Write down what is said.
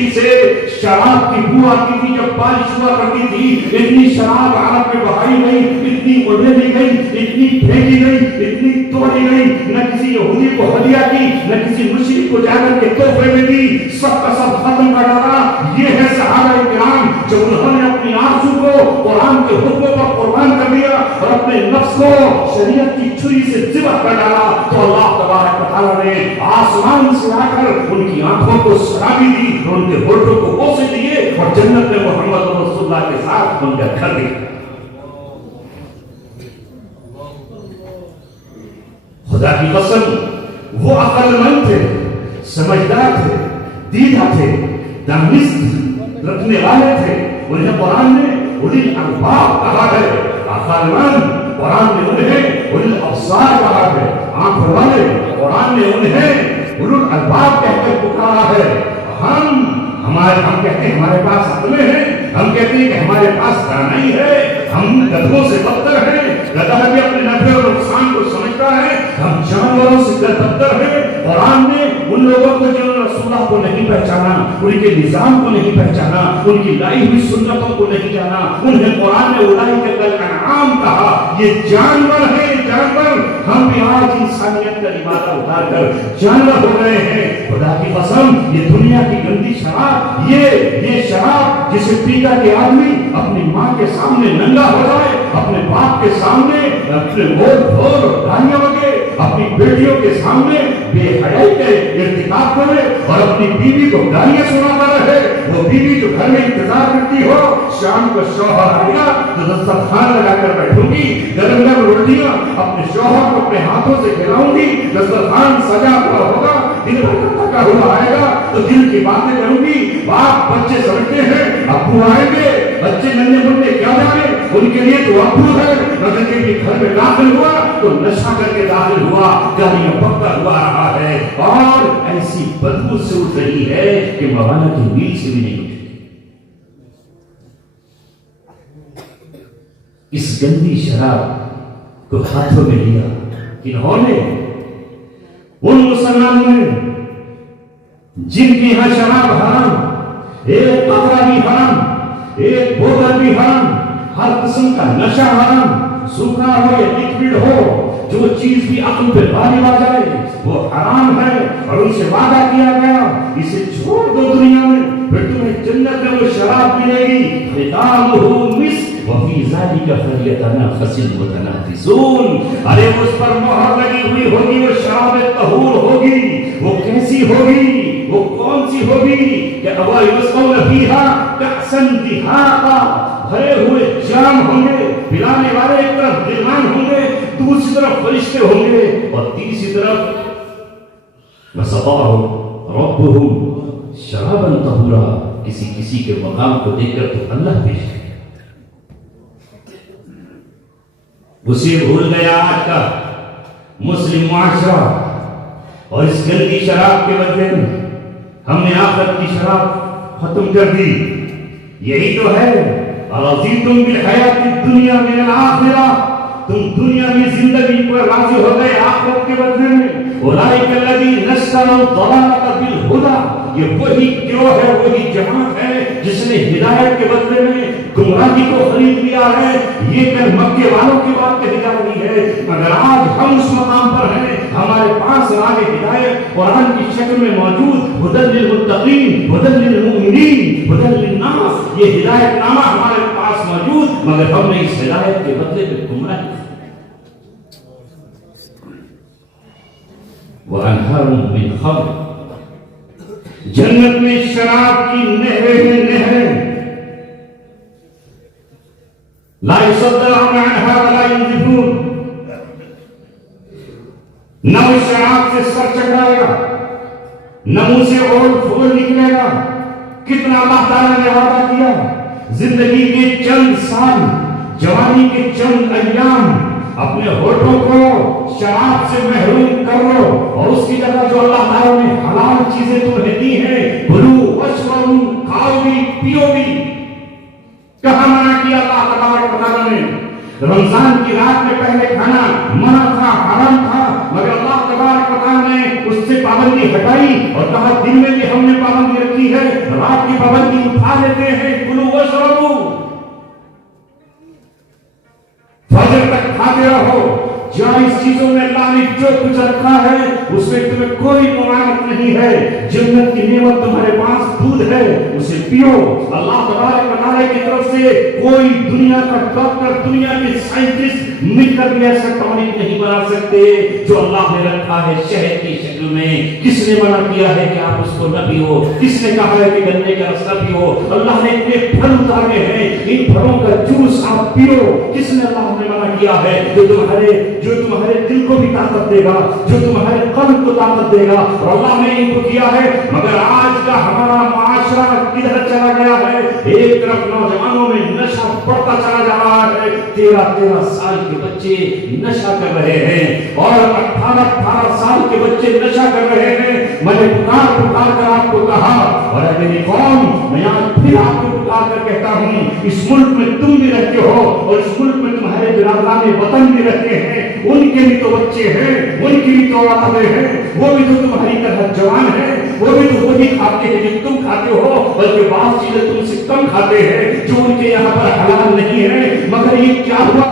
کھڑکی سے شراب کی بو آتی تھی جب بارش ہوا کرتی تھی. اتنی شراب عرب میں بہائی گئی, اتنی اڑیلی گئی, اتنی پھینکی گئی, اتنی توڑی گئی. نہ کسی یہودی کو ہدیہ کی, نہ کسی مشرک کو جا کر کے تحفے میں دی, سب کا سب ختم کر ڈالا. یہ ہے صحابہ کرام جب انہوں نے اپنی آنسو کو قرآن کے حکموں پر قربان کر دیا اور اپنے نفس کو شریعت کی چھری سے ذبح کر ڈالا, تو اللہ تبارک و تعالیٰ نے آسمان سے آ کر ان کی آنکھوں کو شرابی دی اور ان کے ہونٹوں کو بوسے دیے اور جنت میں محمد رسول اللہ کے ساتھ ان کا گھر دیا. خدا کی قسم وہ عقل مند تھے, سمجھدار تھے, دیدہ تھے, دانست رکھنے والے تھے. انہیں قرآن نے اولی الالباب کہا ہے. عقل مند قرآن نے انہیں اولی الابصار کہا ہے. آنکھوں والے قرآن نے انہیں اولی الالباب کہہ کر پکارا ہے. ہم کہتے ہیں ہمارے پاس عقلیں ہیں, ہم کہتے ہیں کہ ہمارے پاس دانائی ہے, ہم گدھوں سے بدتر ہیں. گدھا بھی اپنے نفع اور نقصان کو سمجھتا ہے, ہم جانوروں سے بدتر ہیں. قرآن نے ان لوگوں کو جو رسول اللہ کو نہیں پہچانا, ان کے نظام کو نہیں پہچانا, ان کی لائی ہوئی سنتوں کو نہیں جانا, انہیں قرآن نے اولئک کالانعام کہا. یہ جانور ہیں, جانور. ہم بھی آج انسانیت کا لبادہ اتار کر جانور ہو رہے ہیں. خدا کی قسم یہ دنیا کی گندی شراب, یہ شراب جسے پی کر کے آدمی اپنی ماں کے سامنے ننگا ہو جائے, اپنے باپ کے سامنے اپنے مول بھول اور گالیاں بکے, اپنی بیٹیوں کے سامنے بے حیائی کا ارتکاب کرے اور اپنی بیوی کو گالیاں سناتا رہے. وہ بیوی جو گھر میں انتظار کرتی ہو شام کو شوہر آئے گا تو دسترخوان لگا کر بیٹھوں گی, گرم گرم روٹیاں اپنے شوہر کو اپنے ہاتھوں سے کھلاؤں گی, دسترخوان سجا ہوا ہوگا, دل تھکا ہوا آئے گا تو دل کی باتیں کروں گی. باپ بچے سمجھتے ہیں ابو آئیں گے, بچے ننھے منھے کیا جانے, ان کے لیے تو ابو ہے. مگر جب یہ گھر میں داخل ہوا تو نشہ کر کے داخل ہوا, گالیاں بکتا ہوا رہا ہے اور ایسی بدبو سے اٹھ رہی ہے کہ مولانا کی نیل سے بھی نہیں اٹھی. اس گندی شراب کو ہاتھوں میں لیا کنہوں نے؟ ان مسلمانوں نے جن کی یہاں شراب حرام, ایک قطرہ بھی حرام, ایک بوتل بھی حرام, ہر قسم کا نشہ حرام, سوکھا ہو یا لکوڈ ہو, جو چیز بھی عقل پہ غالب آ جائے وہ حرام ہے. اور ان سے وعدہ کیا گیا اسے چھوڑ دو دنیا میں, پھر تمہیں جنت میں وہ شراب ملے گی, ختامہ مسک وفی ذالک فلیتنافس المتنافسون. ارے اس پر مہر لگی ہوئی ہوگی, وہ شراب طہور ہوگی. وہ کیسی ہوگی, وہ کون سی ہوگی کہ ابا یسقون فیہا کأسا دہاقا, بھرے ہوئے جام ہوں گے, پلانے والے ایک طرف مہمان ہوں گے, دوسری طرف فرشتے ہوں گے, اور تیسری طرف وسقاہم ربہم شرابا طہورا. کسی کے مقام کو دیکھ کر تو اللہ پیش ہے. اسے بھول گیا آج کا مسلم معاشرہ, اور اس گندی شراب کے بدلے میں ہم نے آخرت کی شراب ختم کر دی. یہی تو ہے رضیتم بالحیات الدنیا من الآخرہ, تم دنیا میں زندگی پر راضی ہو گئے آخرت کے بدلے میں. اولئک الذین اشتروا الضلالۃ بالہدی, یہ وہی گروہ ہے, وہی جماعت ہے جس نے ہدایت کے بدلے میں گمراہی کو خرید لیا ہے. یہ کہ مکے والوں کی بات کہی جا رہی ہے, مگر آج ہم اس مقام پر ہیں, ہمارے پاس راہ ہدایت قرآن کی شکل میں موجود, ہدی للمتقین, ہدی للمؤمنین, ہدی للناس, یہ ہدایت نامہ ہمارے پاس موجود, مگر ہم نے اس ہدایت کے بدلے میں گمراہی. وَأَنْهَارٌ مِّنْ خَمْرٍ, جنت میں شراب کی نہریں لا يصدعون عنها ولا ينزفون. نہ اس شراب سے سر چکرائے گا, نہ منہ سے اور پھول نکلے گا. کتنا اللہ تعالیٰ نے وعدہ کیا, زندگی کے چند سال, جوانی کے چند ایام اپنے ہونٹوں کو شراب سے محروم کر لو, اور اس کی جگہ جو اللہ تعالیٰ نے حلال چیزیں تمہیں دی ہیں, بھلو وشربو, کھاؤ بھی پیو بھی. کہاں منع کیا اللہ تبارک و تعالیٰ نے؟ رمضان کی رات میں پہلے کھانا منع تھا, حرام تھا, مگر اللہ تبارک و تعالیٰ نے اس سے پابندی ہٹائی اور کہا دن میں بھی ہم نے پابندی رکھی ہے, رات جو کچھ رکھا ہے اس میں تمہیں کوئی ممانعت نہیں ہے. جنت کی نعمت تمہارے پاس دودھ ہے, اسے پیو. اللہ تبارک و تعالیٰ کی طرف سے کوئی دنیا کا ڈاکٹر, دنیا کے سائنٹسٹ مل کر بھی ایسا ٹانک نہیں بنا سکتے جو اللہ نے رکھا ہے شہد کی شکل میں. کس نے منع کیا ہے کہ آپ اس کو نہ پیو؟ کس نے کہا ہے کہ گنے کا رس نہ پیو؟ اللہ نے اتنے پھل اتارے ہیں, ان پھلوں کا جوس آپ پیو. کس نے اللہ نے منع کیا ہے؟ جو تمہارے دل کو بھی طاقت دے گا, جو تمہارے قلب کو طاقت دے گا. اور اللہ نے ان کو کیا ہے. مگر آج کا ہمارا معاشرہ کدھر چلا گیا ہے؟ ایک طرف نوجوانوں میں نشہ بڑھتا چلا جا رہا ہے. 13 سال کے بچے نشہ کر رہے ہیں اور 18 سال کے بچے نشہ کر رہے ہیں. میں نے پکار کر آپ کو کہا, اور اے میری قوم, میں آج پھر آپ کو پکار کر کہتا ہوں, اس ملک میں تم بھی رہتے ہو اور اس ملک میں تمہارے برادران وطن بھی رہتے ہیں. ان کے بھی تو بچے ہیں, ان کی بھی تو اولادیں ہیں, وہ بھی تو تمہاری طرح جوان ہیں, وہ بھی تو وہی کھاتے ہیں جو تم کھاتے ہو, بلکہ بعض چیزیں تم سے کم کھاتے ہیں جو ان کے یہاں پر حلال نہیں ہے. مگر یہ کیا ہوا